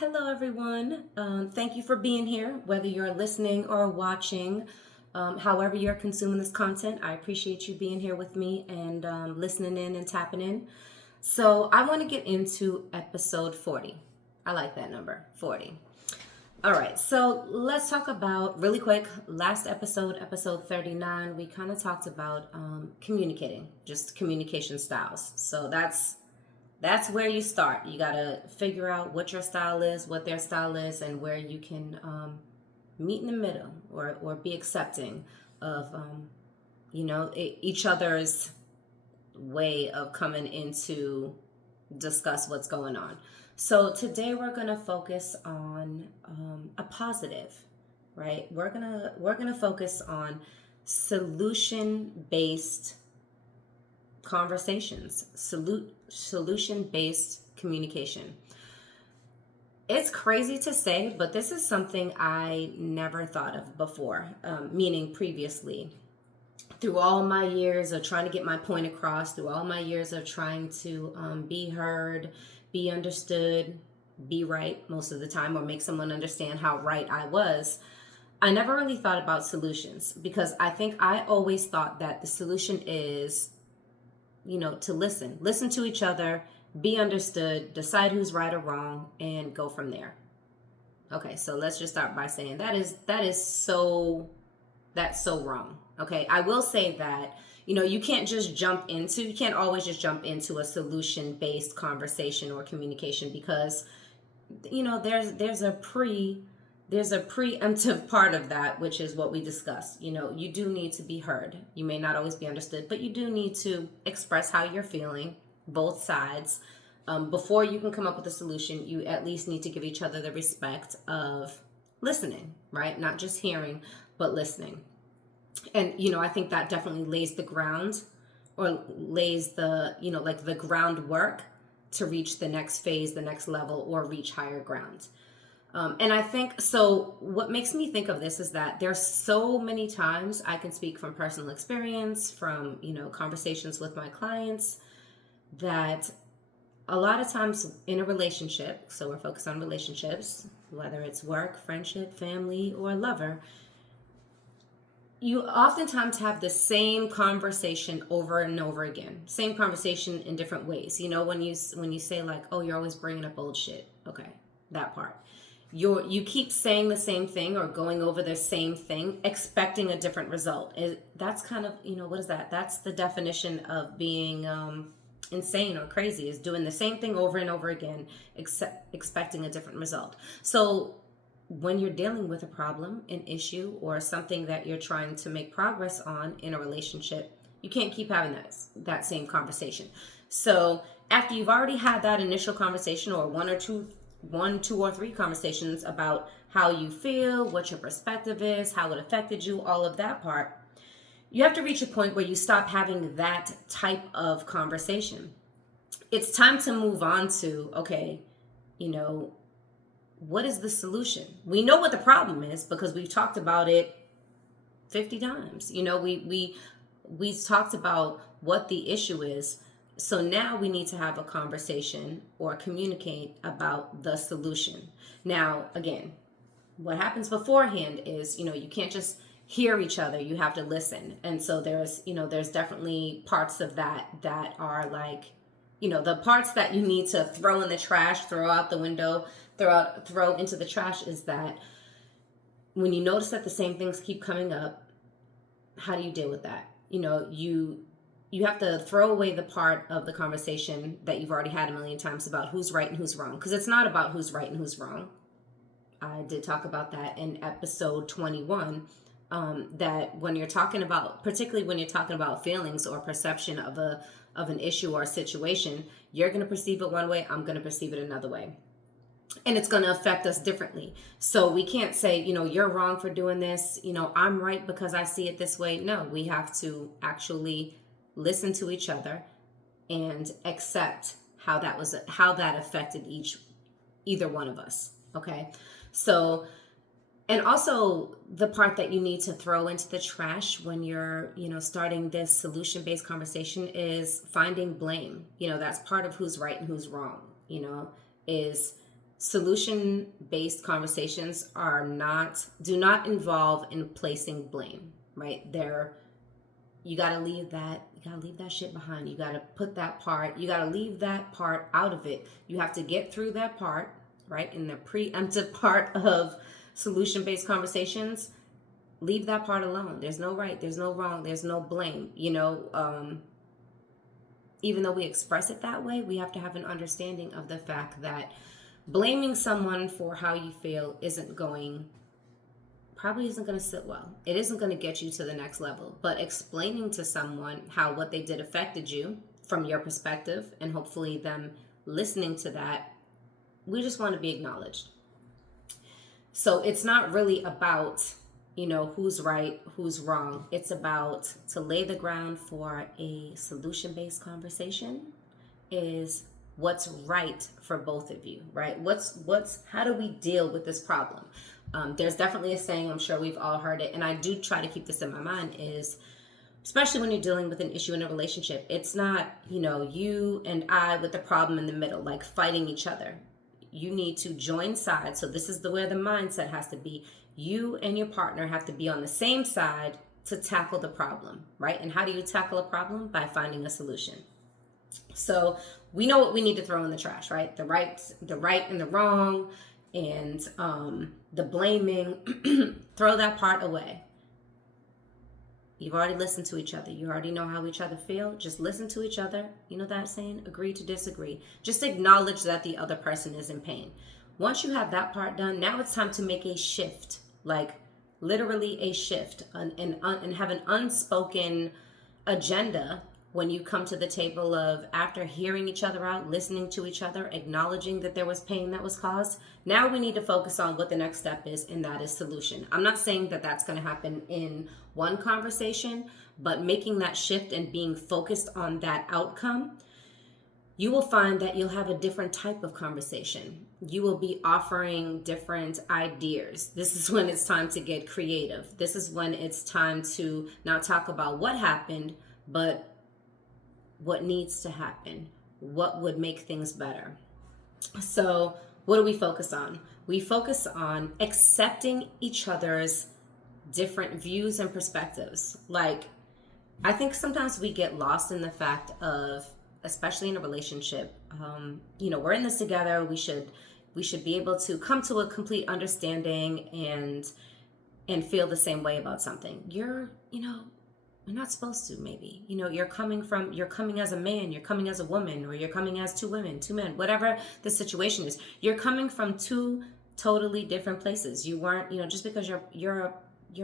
Hello, everyone. Thank you for being here, whether you're listening or watching. However, you're consuming this content, I appreciate you being here with me and listening in and tapping in. So, I want to get into episode 40. I like that number, 40. All right, so let's talk about really quick. Last episode, episode 39, we kind of talked about communicating, just communication styles. So, that's where you start. You got to figure out what your style is, what their style is, and where you can meet in the middle or be accepting of, each other's way of coming into discuss what's going on. So today we're going to focus on a positive, right? We're gonna focus on solution based conversations, solution based communication. It's crazy to say, but this is something I never thought of before, meaning previously. Through all my years of trying to get my point across, through all my years of trying to be heard, be understood, be right most of the time, or make someone understand how right I was, I never really thought about solutions because I think I always thought that the solution is to listen to each other, be understood, decide who's right or wrong, and go from there. Okay, so let's just start by saying that's so wrong. Okay, I will say that you can't always just jump into a solution based conversation or communication because there's a preemptive part of that, which is what we discussed. You do need to be heard. You may not always be understood, but you do need to express how you're feeling, both sides. Before you can come up with a solution, you at least need to give each other the respect of listening, right? Not just hearing, but listening. And, I think that definitely lays the ground or lays the groundwork to reach the next phase, the next level, or reach higher ground. And I think, so what makes me think of this is that there's so many times I can speak from personal experience, from, conversations with my clients, that a lot of times in a relationship, so we're focused on relationships, whether it's work, friendship, family, or lover, you oftentimes have the same conversation over and over again. Same conversation in different ways. When you say like, "Oh, you're always bringing up old shit." Okay, that part. You keep saying the same thing or going over the same thing, expecting a different result. That's kind of what is that? That's the definition of being insane or crazy, is doing the same thing over and over again, expecting a different result. So when you're dealing with a problem, an issue, or something that you're trying to make progress on in a relationship, you can't keep having that same conversation. So after you've already had that initial conversation, or one, two, or three conversations about how you feel, what your perspective is, how it affected you, all of that part, you have to reach a point where you stop having that type of conversation. It's time to move on to, okay, what is the solution? We know what the problem is because we've talked about it 50 times. We talked about what the issue is. So now we need to have a conversation or communicate about the solution. Now, again, what happens beforehand is, you can't just hear each other. You have to listen. And so there's definitely parts of that are like, the parts that you need to throw in the trash, throw out the window, throw into the trash, is that when you notice that the same things keep coming up, how do you deal with that? You have to throw away the part of the conversation that you've already had a million times about who's right and who's wrong, because it's not about who's right and who's wrong. I did talk about that in episode 21, that when you're talking about, particularly when you're talking about feelings or perception of an issue or a situation, you're going to perceive it one way, I'm going to perceive it another way. And it's going to affect us differently. So we can't say, you're wrong for doing this, I'm right because I see it this way. No, we have to actually listen to each other and accept how that affected either one of us. Okay. So, and also the part that you need to throw into the trash when you're, starting this solution-based conversation is finding blame. That's part of who's right and who's wrong, is Solution-based conversations do not involve in placing blame, right? You got to leave that shit behind. You got to put that part, you got to leave that part out of it. You have to get through that part, right? In the preemptive part of solution-based conversations, leave that part alone. There's no right, there's no wrong, there's no blame. Even though we express it that way, we have to have an understanding of the fact that blaming someone for how you feel probably isn't going to sit well. It isn't going to get you to the next level. But explaining to someone how what they did affected you from your perspective, and hopefully them listening to that, we just want to be acknowledged. So it's not really about, who's right, who's wrong. It's about to lay the ground for a solution-based conversation is what's right for both of you, right? How do we deal with this problem? There's definitely a saying, I'm sure we've all heard it, and I do try to keep this in my mind, is especially when you're dealing with an issue in a relationship, it's not, you and I with the problem in the middle, like fighting each other. You need to join sides. So this is where the mindset has to be. You and your partner have to be on the same side to tackle the problem, right? And how do you tackle a problem? By finding a solution. So we know what we need to throw in the trash, right? The right and the wrong, and the blaming. Throw that part away. You've already listened to each other. You already know how each other feel. Just listen to each other. You know that saying? Agree to disagree. Just acknowledge that the other person is in pain. Once you have that part done, now it's time to make a shift, like literally a shift, and have an unspoken agenda when you come to the table of, after hearing each other out, listening to each other, acknowledging that there was pain that was caused. Now we need to focus on what the next step is, and that is solution. I'm not saying that that's going to happen in one conversation, but making that shift and being focused on that outcome, you will find that you'll have a different type of conversation. You will be offering different ideas. This is when it's time to get creative. This is when it's time to not talk about what happened, but what needs to happen, what would make things better. So what do we focus on? We focus on accepting each other's different views and perspectives. Like, I think sometimes we get lost in the fact of, especially in a relationship, we're in this together. We should be able to come to a complete understanding and feel the same way about something. You're not supposed to, maybe. You're coming as a man, you're coming as a woman, or you're coming as two women, two men, whatever the situation is. You're coming from two totally different places. You weren't, just because you're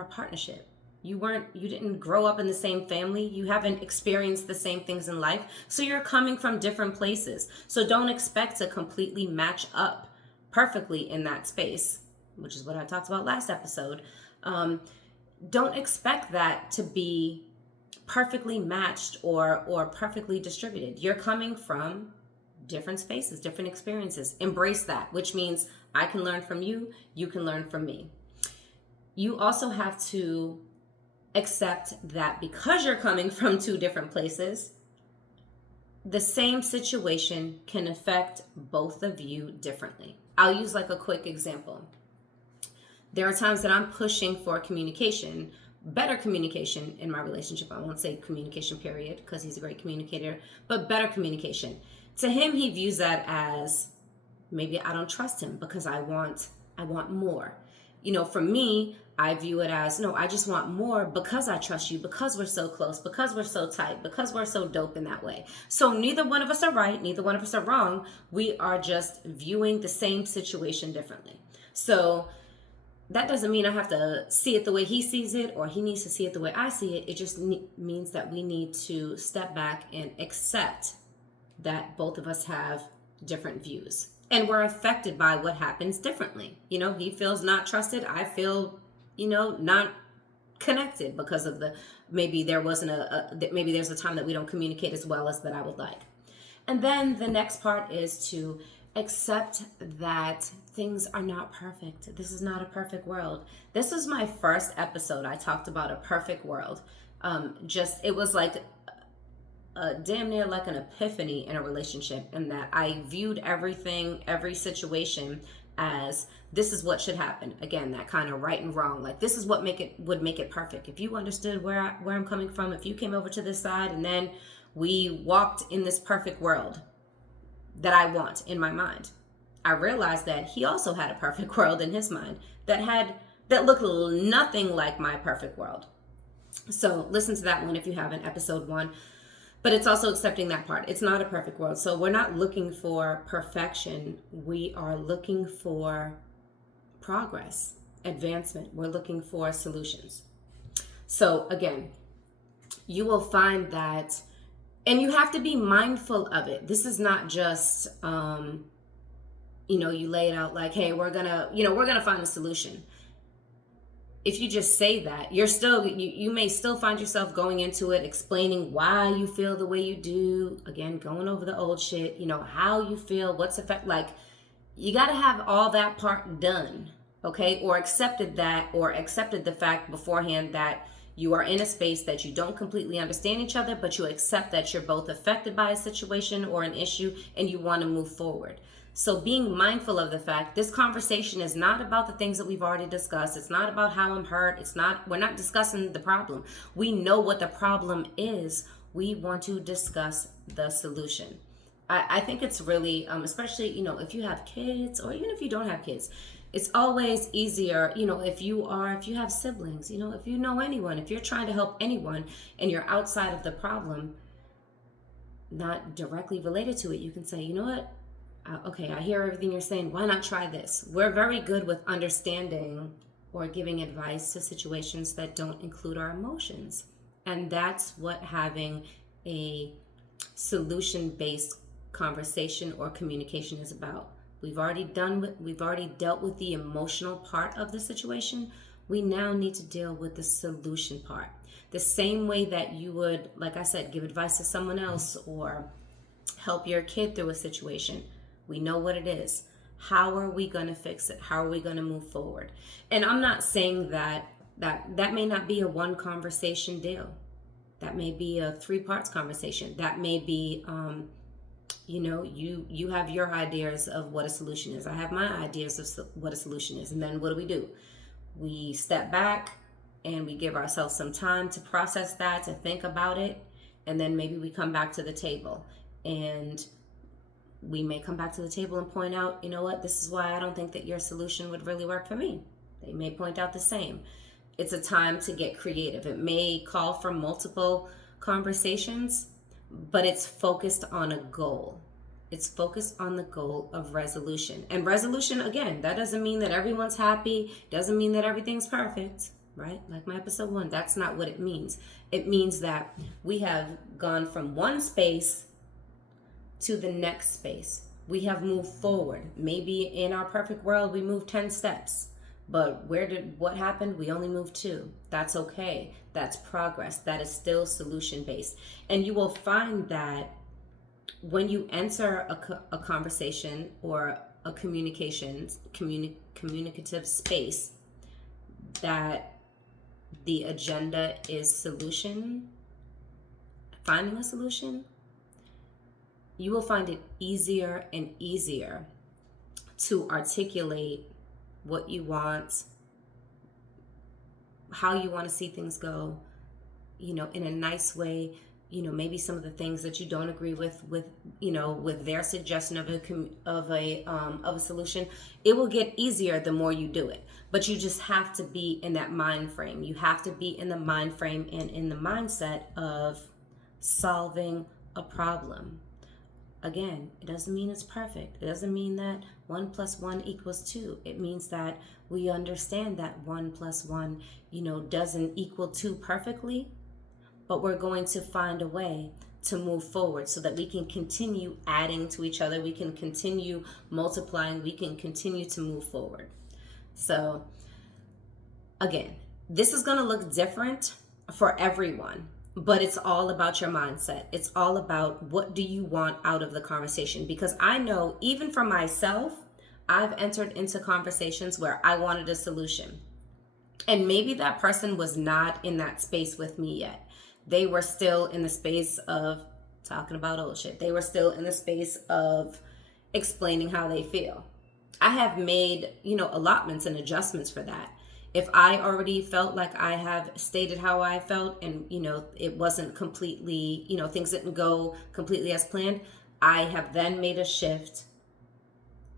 a partnership. You didn't grow up in the same family. You haven't experienced the same things in life. So you're coming from different places. So don't expect to completely match up perfectly in that space, which is what I talked about last episode. Don't expect that to be perfectly matched or perfectly distributed. You're coming from different spaces, different experiences. Embrace that, which means I can learn from you, you can learn from me. You also have to accept that because you're coming from two different places, the same situation can affect both of you differently. I'll use like a quick example. There are times that I'm pushing for communication, better communication in my relationship. I won't say communication period, because he's a great communicator, but better communication. To him, he views that as, maybe I don't trust him because I want more. For me, I view it as, no, I just want more because I trust you, because we're so close, because we're so tight, because we're so dope in that way. So neither one of us are right, neither one of us are wrong. We are just viewing the same situation differently. So that doesn't mean I have to see it the way he sees it, or he needs to see it the way I see it. It just means that we need to step back and accept that both of us have different views. And we're affected by what happens differently. He feels not trusted. I feel, not connected because of maybe there wasn't maybe there's a time that we don't communicate as well as that I would like. And then the next part is to accept that things are not perfect. This is not a perfect world. This was my first episode. I talked about a perfect world. It was like damn near like an epiphany in a relationship, in that I viewed everything, every situation as this is what should happen. Again, that kind of right and wrong. Like this is what would make it perfect. If you understood where I'm coming from, if you came over to this side and then we walked in this perfect world that I want in my mind. I realized that he also had a perfect world in his mind that looked nothing like my perfect world. So listen to that one if you haven't, episode 1. But it's also accepting that part. It's not a perfect world. So we're not looking for perfection. We are looking for progress, advancement. We're looking for solutions. So again, you will find that, and you have to be mindful of it. This is not just, you lay it out like, hey, we're gonna find a solution. If you just say that, you may still find yourself going into it, explaining why you feel the way you do. Again, going over the old shit, how you feel, what's effect. Like, you got to have all that part done, okay? Or accepted the fact beforehand that you are in a space that you don't completely understand each other, but you accept that you're both affected by a situation or an issue and you want to move forward. So being mindful of the fact, this conversation is not about the things that we've already discussed. It's not about how I'm hurt. We're not discussing the problem. We know what the problem is. We want to discuss the solution. I think it's really, especially, if you have kids or even if you don't have kids, it's always easier, if you have siblings, if you know anyone, if you're trying to help anyone and you're outside of the problem, not directly related to it, you can say, you know what? Okay, I hear everything you're saying. Why not try this? We're very good with understanding or giving advice to situations that don't include our emotions. And that's what having a solution-based conversation or communication is about. We've already dealt with the emotional part of the situation. We now need to deal with the solution part. The same way that you would, like I said, give advice to someone else or help your kid through a situation. We know what it is. How are we going to fix it? How are we going to move forward? And I'm not saying that may not be a one conversation deal. That may be a 3 parts conversation. That may be, you have your ideas of what a solution is. I have my ideas of what a solution is. And then what do? We step back and we give ourselves some time to process that, to think about it. And then maybe we come back to the table, and we may come back to the table and point out, you know what, this is why I don't think that your solution would really work for me. They may point out the same. It's a time to get creative. It may call for multiple conversations, but it's focused on a goal. It's focused on the goal of resolution. And resolution, again, that doesn't mean that everyone's happy, doesn't mean that everything's perfect, right? Like my episode 1, that's not what it means. It means that we have gone from one space to the next space. We have moved forward. Maybe in our perfect world, we moved 10 steps. But what happened? We only moved 2. That's okay. That's progress. That is still solution-based. And you will find that when you enter a conversation or a communicative space, that the agenda is finding a solution, you will find it easier and easier to articulate what you want, how you want to see things go, in a nice way. Maybe some of the things that you don't agree with their suggestion of a solution, it will get easier the more you do it. But you just have to be in that mind frame. You have to be in the mind frame and in the mindset of solving a problem. Again, it doesn't mean it's perfect. It doesn't mean that 1 + 1 = 2. It means that we understand that 1 + 1, doesn't equal 2 perfectly, but we're going to find a way to move forward so that we can continue adding to each other. We can continue multiplying. We can continue to move forward. So again, this is going to look different for everyone. But it's all about your mindset. It's all about what do you want out of the conversation. Because I know, even for myself, I've entered into conversations where I wanted a solution. And maybe that person was not in that space with me yet. They were still in the space of talking about old shit. They were still in the space of explaining how they feel. I have made, allotments and adjustments for that. If I already felt like I have stated how I felt and, it wasn't completely, things didn't go completely as planned, I have then made a shift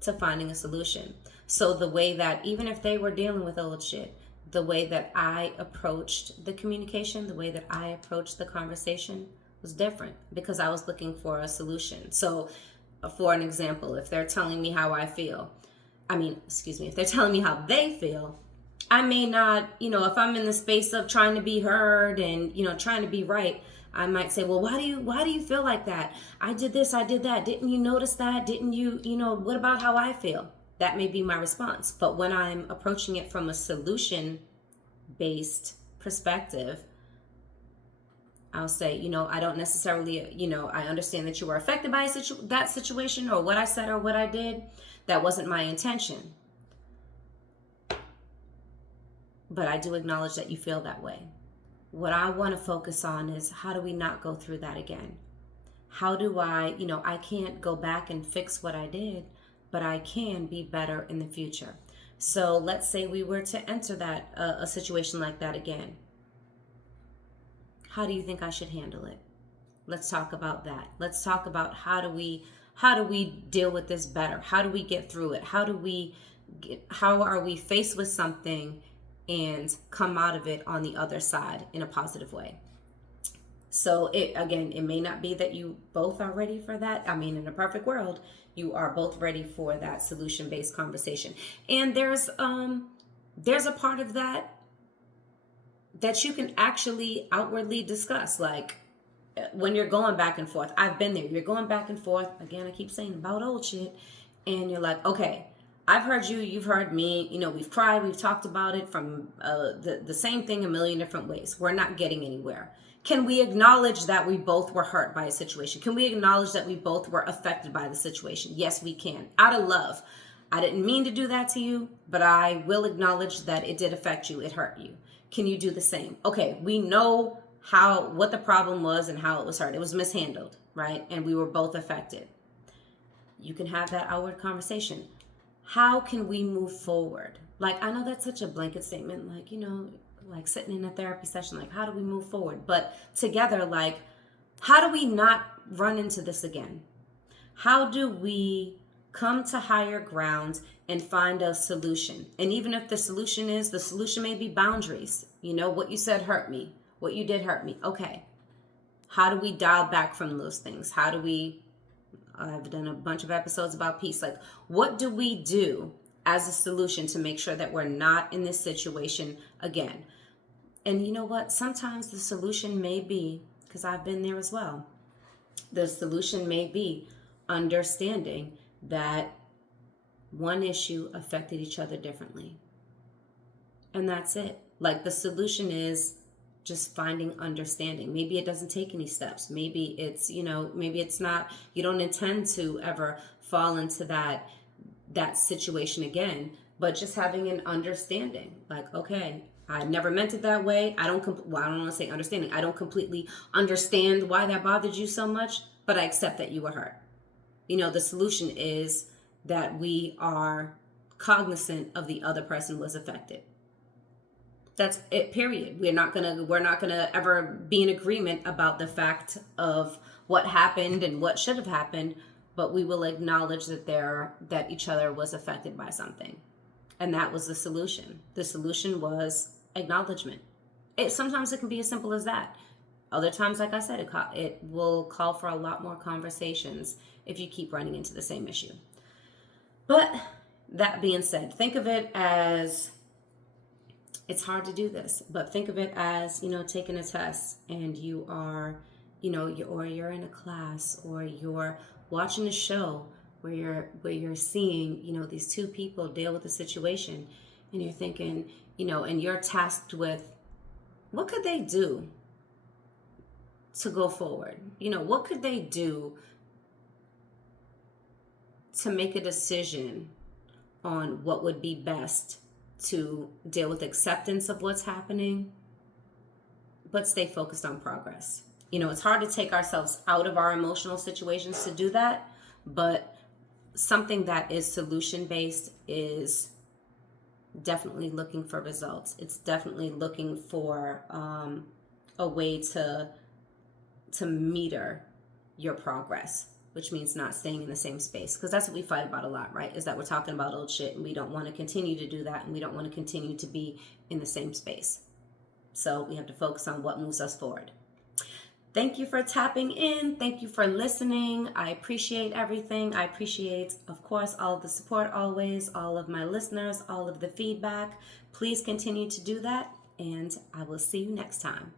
to finding a solution. So the way that, even if they were dealing with old shit, the way that I approached the communication, the way that I approached the conversation was different because I was looking for a solution. So for an example, if they're telling me how I feel, if they're telling me how they feel, I may not, if I'm in the space of trying to be heard and, trying to be right, I might say, well, why do you feel like that? I did this, I did that. Didn't you notice that? Didn't you, what about how I feel? That may be my response. But when I'm approaching it from a solution-based perspective, I'll say, I don't necessarily, I understand that you were affected by that situation or what I said or what I did. That wasn't my intention. But I do acknowledge that you feel that way. What I want to focus on is how do we not go through that again? How do I can't go back and fix what I did, but I can be better in the future. So let's say we were to enter that a situation like that again. How do you think I should handle it? Let's talk about that. Let's talk about how do we deal with this better? How do we get through it? How are we faced with something and come out of it on the other side in a positive way? So it may not be that you both are ready for that. In a perfect world, you are both ready for that solution-based conversation. And there's a part of that you can actually outwardly discuss, like when you're going back and forth. I've been there. You're going back and forth. Again, I keep saying about old shit. And you're like, okay, I've heard you, you've heard me, we've cried, we've talked about it from the same thing a million different ways. We're not getting anywhere. Can we acknowledge that we both were hurt by a situation? Can we acknowledge that we both were affected by the situation? Yes, we can. Out of love. I didn't mean to do that to you, but I will acknowledge that it did affect you. It hurt you. Can you do the same? Okay, we know what the problem was and how it was hurt. It was mishandled, right? And we were both affected. You can have that outward conversation. How can we move forward? Like, I know that's such a blanket statement, like, like sitting in a therapy session, like, how do we move forward? But together, like, how do we not run into this again? How do we come to higher ground and find a solution? And even if the solution may be boundaries. What you said hurt me. What you did hurt me. Okay. How do we dial back from those things? I've done a bunch of episodes about peace. Like, what do we do as a solution to make sure that we're not in this situation again? And you know what? Sometimes the solution may be, because I've been there as well, the solution may be understanding that one issue affected each other differently. And that's it. Like, the solution is just finding understanding. Maybe it doesn't take any steps. Maybe it's, maybe it's not, you don't intend to ever fall into that situation again, but just having an understanding. Like, okay, I never meant it that way. I don't want to say understanding. I don't completely understand why that bothered you so much, but I accept that you were hurt. The solution is that we are cognizant of the other person was affected. That's it, period. We're not gonna ever be in agreement about the fact of what happened and what should have happened, but we will acknowledge that each other was affected by something. And that was the solution. The solution was acknowledgement. Sometimes it can be as simple as that. Other times, like I said, it will call for a lot more conversations if you keep running into the same issue. But that being said, think of it as, it's hard to do this, but think of it as, taking a test and you are, or you're in a class or you're watching a show where you're seeing, these two people deal with a situation and you're thinking, and you're tasked with, what could they do to go forward? What could they do to make a decision on what would be best to deal with acceptance of what's happening, but stay focused on progress? It's hard to take ourselves out of our emotional situations to do that, but something that is solution based is definitely looking for results. It's definitely looking for a way to meter your progress, which means not staying in the same space, because that's what we fight about a lot, right? Is that we're talking about old shit and we don't want to continue to do that, and we don't want to continue to be in the same space. So we have to focus on what moves us forward. Thank you for tapping in. Thank you for listening. I appreciate everything. I appreciate, of course, all of the support always, all of my listeners, all of the feedback. Please continue to do that, and I will see you next time.